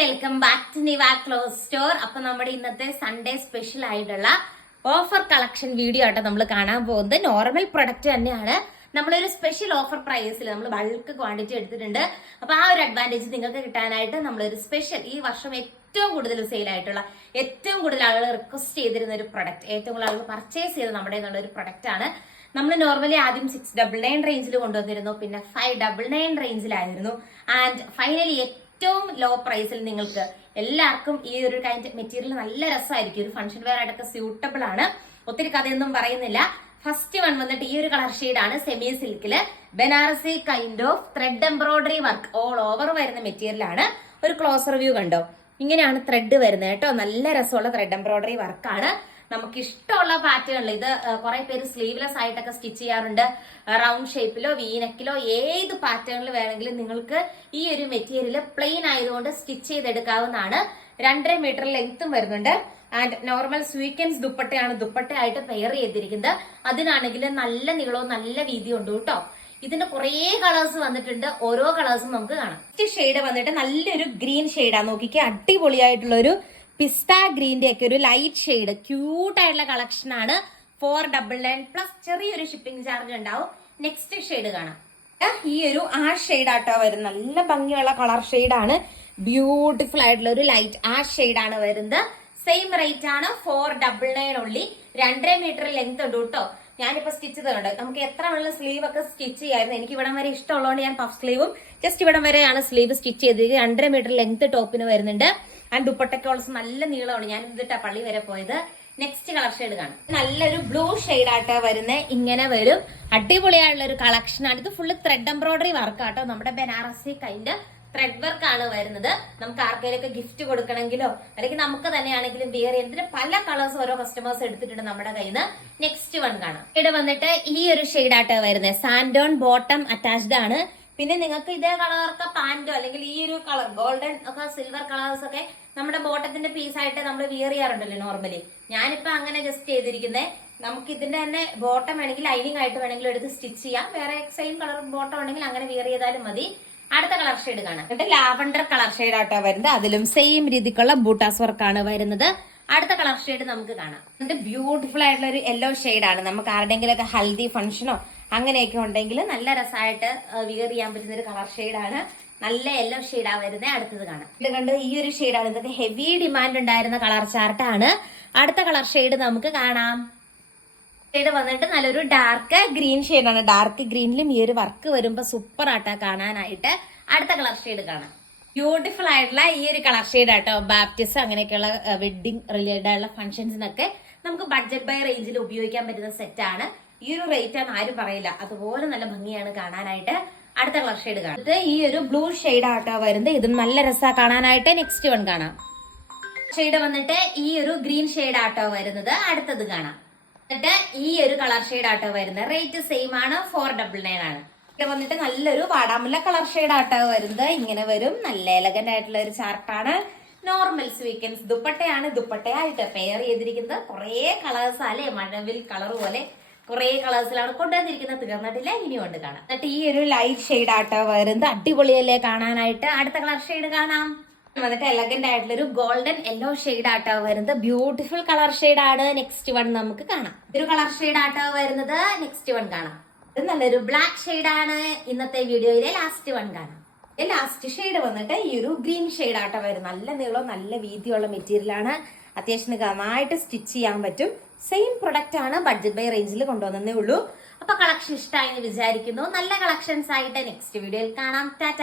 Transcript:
Welcome back to Niva cloth store. അപ്പൊ നമ്മുടെ ഇന്നത്തെ സൺഡേ സ്പെഷ്യൽ ആയിട്ടുള്ള ഓഫർ കളക്ഷൻ വീഡിയോ ആയിട്ട് നമ്മൾ കാണാൻ പോകുന്നത് നോർമൽ പ്രൊഡക്റ്റ് തന്നെയാണ്. നമ്മളൊരു സ്പെഷ്യൽ ഓഫർ പ്രൈസിൽ നമ്മൾ ബൾക്ക് ക്വാണ്ടിറ്റി എടുത്തിട്ടുണ്ട്. അപ്പൊ ആ ഒരു അഡ്വാൻറ്റേജ് നിങ്ങൾക്ക് കിട്ടാനായിട്ട് നമ്മളൊരു സ്പെഷ്യൽ ഈ വർഷം ഏറ്റവും കൂടുതൽ സെയിൽ ആയിട്ടുള്ള ഏറ്റവും കൂടുതൽ ആളുകൾ റിക്വസ്റ്റ് ചെയ്തിരുന്ന ഒരു പ്രൊഡക്റ്റ്, ഏറ്റവും കൂടുതൽ ആളുകൾ പർച്ചേസ് ചെയ്ത് നമ്മുടെ എന്നുള്ള ഒരു പ്രൊഡക്റ്റ് ആണ്. നമ്മൾ നോർമലി ആദ്യം 699 റേഞ്ചിൽ കൊണ്ടുവന്നിരുന്നു, പിന്നെ 599 റേഞ്ചിലായിരുന്നു. ആൻഡ് ഫൈനലി ഏറ്റവും ലോ പ്രൈസിൽ നിങ്ങൾക്ക് എല്ലാവർക്കും ഈ ഒരു കൈൻഡ് മെറ്റീരിയൽ നല്ല രസമായിരിക്കും. ഒരു ഫംഗ്ഷൻ വെയർ ആയിട്ടൊക്കെ സ്യൂട്ടബിൾ ആണ്. ഒത്തിരി കഥയൊന്നും പറയുന്നില്ല. ഫസ്റ്റ് വൺ വന്നിട്ട് ഈ ഒരു കളർ ഷെയ്ഡാണ്. സെമി സിൽക്കില് Banarasi kind of thread embroidery work all over വരുന്ന മെറ്റീരിയൽ ആണ്. ഒരു ക്ലോസ് റിവ്യൂ കണ്ടോ, ഇങ്ങനെയാണ് ത്രെഡ് വരുന്നത് കേട്ടോ. നല്ല രസമുള്ള ത്രെഡ് എംബ്രോയിഡറി വർക്കാണ്. നമുക്ക് ഇഷ്ടമുള്ള പാറ്റേണിൽ ഇത് കുറെ പേര് സ്ലീവ്ലെസ് ആയിട്ടൊക്കെ സ്റ്റിച്ച് ചെയ്യാറുണ്ട്. റൗണ്ട് ഷേപ്പിലോ വീനെക്കിലോ ഏത് പാറ്റേണിൽ വേണമെങ്കിലും നിങ്ങൾക്ക് ഈ ഒരു മെറ്റീരിയൽ പ്ലെയിൻ ആയതുകൊണ്ട് സ്റ്റിച്ച് ചെയ്തെടുക്കാവുന്നതാണ്. 2.5 മീറ്റർ ലെങ്ത്തും വരുന്നുണ്ട്. ആൻഡ് നോർമൽ സ്വീക്കൻസ് ദുപ്പട്ടയാണ് ദുപ്പട്ടയായിട്ട് പെയർ ചെയ്തിരിക്കുന്നത്. അതിനാണെങ്കിൽ നല്ല നീളവും നല്ല വീതിയും ഉണ്ട് കേട്ടോ. ഇതിന്റെ കുറെ കളേഴ്സ് വന്നിട്ടുണ്ട്. ഓരോ കളേഴ്സും നമുക്ക് കാണാം. ഫസ്റ്റ് ഷെയ്ഡ് വന്നിട്ട് നല്ലൊരു ഗ്രീൻ ഷെയ്ഡാണ്. നോക്കിക്കേ, അടിപൊളിയായിട്ടുള്ള ഒരു പിസ്ത ഗ്രീന്റെ ഒക്കെ ഒരു ലൈറ്റ് ഷെയ്ഡ്, ക്യൂട്ട് ആയിട്ടുള്ള കളക്ഷൻ ആണ്. 499 പ്ലസ് ചെറിയൊരു ഷിപ്പിംഗ് ചാർജ് ഉണ്ടാവും. നെക്സ്റ്റ് ഷെയ്ഡ് കാണാം. ഈ ഒരു ആഷ് ഷെയ്ഡ് ആട്ടോ വരുന്നത്. നല്ല ഭംഗിയുള്ള കളർ ഷെയ്ഡാണ്. ബ്യൂട്ടിഫുൾ ആയിട്ടുള്ള ഒരു ലൈറ്റ് ആഷ് ഷെയ്ഡാണ് വരുന്നത്. സെയിം റേറ്റ് ആണ്, 499 ഉള്ളി. 2.5 മീറ്റർ ലെങ്ത് ഉണ്ട് കേട്ടോ. ഞാനിപ്പോ സ്റ്റിച്ച് ചെയ്തിട്ടുണ്ട്. നമുക്ക് എത്ര വേണമെങ്കിലും സ്ലീവ് ഒക്കെ സ്റ്റിച്ച് ചെയ്യായിരുന്നു. എനിക്ക് ഇവിടം വരെ ഇഷ്ടമുള്ളതുകൊണ്ട് ഞാൻ പഫ് സ്ലീവും ജസ്റ്റ് ഇവിടം വരെയാണ് സ്ലീവ് സ്റ്റിച്ച് ചെയ്തത്. 2.5 മീറ്റർ ലെങ്ത് ടോപ്പിന് വരുന്നുണ്ട്. ആൻഡ് ദുപ്പട്ടയ്ക്കോൾസ് നല്ല നീളമാണ്. ഞാൻ ഇതിട്ടാ പള്ളി വരെ പോയത്. നെക്സ്റ്റ് കളർ ഷെയ്ഡ് കാണാം. നല്ലൊരു ബ്ലൂ ഷെയ്ഡ് ആട്ടോ വരുന്നത്. ഇങ്ങനെ വരും. അടിപൊളിയായിട്ടുള്ള ഒരു കളക്ഷൻ ആണ്. ഇത് ഫുള്ള് ത്രെഡ് എംബ്രോയിഡറി വർക്ക് ആട്ടോ. നമ്മുടെ ബനാറസി കൈൻഡ് ത്രെഡ് വർക്ക് ആണ് വരുന്നത്. നമുക്ക് ആർക്കെങ്കിലൊക്കെ ഗിഫ്റ്റ് കൊടുക്കണമെങ്കിലോ അല്ലെങ്കിൽ നമുക്ക് തന്നെയാണെങ്കിലും വെയർ ചെയ്യുന്നതിന് പല കളേഴ്സ് ഓരോ കസ്റ്റമേഴ്സ് എടുത്തിട്ടുണ്ട് നമ്മുടെ കയ്യിൽ നിന്ന്. നെക്സ്റ്റ് വൺ കാണാം. ഷെയ്ഡ് വന്നിട്ട് ഈ ഒരു ഷെയ്ഡ് ആട്ടോ വരുന്നത്. സാൻഡോൺ ബോട്ടം അറ്റാച്ച്ഡ് ആണ്. പിന്നെ നിങ്ങൾക്ക് ഇതേ കളർക്ക് പാന്റോ അല്ലെങ്കിൽ ഈ ഒരു കളർ ഗോൾഡൻ ഒക്കെ സിൽവർ കളേഴ്സ് ഒക്കെ നമ്മുടെ ബോട്ടത്തിന്റെ പീസായിട്ട് നമ്മൾ വിയർ ചെയ്യാറുണ്ടല്ലോ നോർമലി. ഞാനിപ്പോ അങ്ങനെ ജസ്റ്റ് ചെയ്തിരിക്കുന്നത്. നമുക്ക് ഇതിന്റെ തന്നെ ബോട്ടം വേണമെങ്കിൽ ലൈനിങ് ആയിട്ട് വേണമെങ്കിലും എടുത്ത് സ്റ്റിച്ച് ചെയ്യാം. വേറെ സെയിം കളർ ബോട്ടം ഉണ്ടെങ്കിൽ അങ്ങനെ വിയർ ചെയ്താലും മതി. അടുത്ത കളർ ഷെയ്ഡ് കാണാം. എന്നിട്ട് ലാവണ്ടർ കളർ ഷെയ്ഡ് ആട്ടോ വരുന്നത്. അതിലും സെയിം രീതിക്കുള്ള ബൂട്ടാസ് വർക്കാണ് വരുന്നത്. അടുത്ത കളർ ഷെയ്ഡ് നമുക്ക് കാണാം. എന്നിട്ട് ബ്യൂട്ടിഫുൾ ആയിട്ടുള്ള ഒരു യെല്ലോ ഷെയ്ഡാണ്. നമുക്ക് ആരുടെങ്കിലും ഒക്കെ ഹൽദി ഫംഗ്ഷനോ അങ്ങനെയൊക്കെ ഉണ്ടെങ്കിൽ നല്ല രസമായിട്ട് വിയർ ചെയ്യാൻ പറ്റുന്ന ഒരു കളർ ഷെയ്ഡാണ്. നല്ല യെല്ലോ ഷെയ്ഡാ വരുന്നത്. അടുത്തത് കാണാം. ഇത് കണ്ട് ഈ ഒരു ഷെയ്ഡാണ്. ഇതൊക്കെ ഹെവി ഡിമാൻഡ് ഉണ്ടായിരുന്ന കളർ ചാർട്ടാണ്. അടുത്ത കളർ ഷെയ്ഡ് നമുക്ക് കാണാം. ഷെയ്ഡ് വന്നിട്ട് നല്ലൊരു ഡാർക്ക് ഗ്രീൻ ഷെയ്ഡാണ്. ഡാർക്ക് ഗ്രീനിലും ഈ ഒരു വർക്ക് വരുമ്പോ സൂപ്പർ ആട്ടാ കാണാനായിട്ട്. അടുത്ത കളർ ഷെയ്ഡ് കാണാം. ബ്യൂട്ടിഫുൾ ആയിട്ടുള്ള ഈ ഒരു കളർ ഷെയ്ഡ് ആട്ടോ. ബാപ്റ്റിസം അങ്ങനെയൊക്കെയുള്ള വെഡിങ് റിലേറ്റഡ് ആയിട്ടുള്ള ഫംഗ്ഷൻസിനൊക്കെ നമുക്ക് ബഡ്ജറ്റ് ബൈ റേഞ്ചിൽ ഉപയോഗിക്കാൻ പറ്റുന്ന സെറ്റ് ആണ്. ഈ ഒരു റേറ്റ് ആണ് ആരും പറയില്ല. അതുപോലെ നല്ല ഭംഗിയാണ് കാണാനായിട്ട്. അടുത്ത കളർ ഷെയ്ഡ് കാണാം. ഈ ഒരു ബ്ലൂ ഷെയ്ഡ് ആട്ടോ വരുന്നത്. ഇതും നല്ല രസമാണ് കാണാനായിട്ട്. നെക്സ്റ്റ് വൺ കാണാം. ഷെയ്ഡ് വന്നിട്ട് ഈ ഒരു ഗ്രീൻ ഷെയ്ഡ് ആട്ടോ വരുന്നത്. അടുത്തത് കാണാം. എന്നിട്ട് ഈ ഒരു കളർ ഷെയ്ഡ് ആട്ടോ വരുന്നത്. റേറ്റ് സെയിം ആണ്, 499 ആണ്. ഇത് വന്നിട്ട് നല്ലൊരു വാടാമുല്ല കളർ ഷെയ്ഡ് ആട്ടോ വരുന്നത്. ഇങ്ങനെ വരും. നല്ല എലഗന്റ് ആയിട്ടുള്ള ഒരു ചാർട്ടാണ്. നോർമൽ സ്വീക്കൻസ് ദുപ്പട്ടയാണ്. ദുപ്പട്ടയായിട്ട് പെയർ ചെയ്തിരിക്കുന്നത്. കുറെ കളേഴ്സ് അല്ലേ, മഴവിൽ കളർ പോലെ കുറെ കളേഴ്സിലാണ് കൊണ്ടുവന്നിരിക്കുന്നത്. തീർന്നിട്ടില്ല, ഇനിയും ഉണ്ട് കാണാം. എന്നിട്ട് ഈ ഒരു ലൈറ്റ് ഷെയ്ഡ് ആട്ടോ വരുന്നത്. അടിപൊളിയല്ലേ കാണാനായിട്ട്. അടുത്ത കളർ ഷെയ്ഡ് കാണാം. വന്നിട്ട് എലഗന്റ് ആയിട്ടുള്ള ഒരു ഗോൾഡൻ യെല്ലോ ഷെയ്ഡ് ആട്ടോ വരുന്നത്. ബ്യൂട്ടിഫുൾ കളർ ഷെയ്ഡ് ആണ്. നെക്സ്റ്റ് വൺ നമുക്ക് കാണാം. ഒരു കളർ ഷെയ്ഡ് ആട്ടോ വരുന്നത്. നെക്സ്റ്റ് വൺ കാണാം. ഇത് നല്ലൊരു ബ്ലാക്ക് ഷെയ്ഡ് ആണ്. ഇന്നത്തെ വീഡിയോയിലെ ലാസ്റ്റ് വൺ കാണാം. ലാസ്റ്റ് ഷെയ്ഡ് വന്നിട്ട് ഈ ഒരു ഗ്രീൻ ഷെയ്ഡ് ആട്ടോ വരുന്നത്. നല്ല നീളം നല്ല വീതിയുള്ള മെറ്റീരിയൽ ആണ്. അത്യാവശ്യം നന്നായിട്ട് സ്റ്റിച്ച് ചെയ്യാൻ പറ്റും. സെയിം പ്രൊഡക്റ്റ് ആണ്. ബഡ്ജറ്റ് ബൈ റേഞ്ചിൽ കൊണ്ടുവന്നേ ഉള്ളൂ. അപ്പൊ കളക്ഷൻ ഇഷ്ടമായി എന്ന് വിചാരിക്കുന്നു. നല്ല കളക്ഷൻസ് ആയിട്ട് നെക്സ്റ്റ് വീഡിയോയിൽ കാണാം. ടാറ്റ.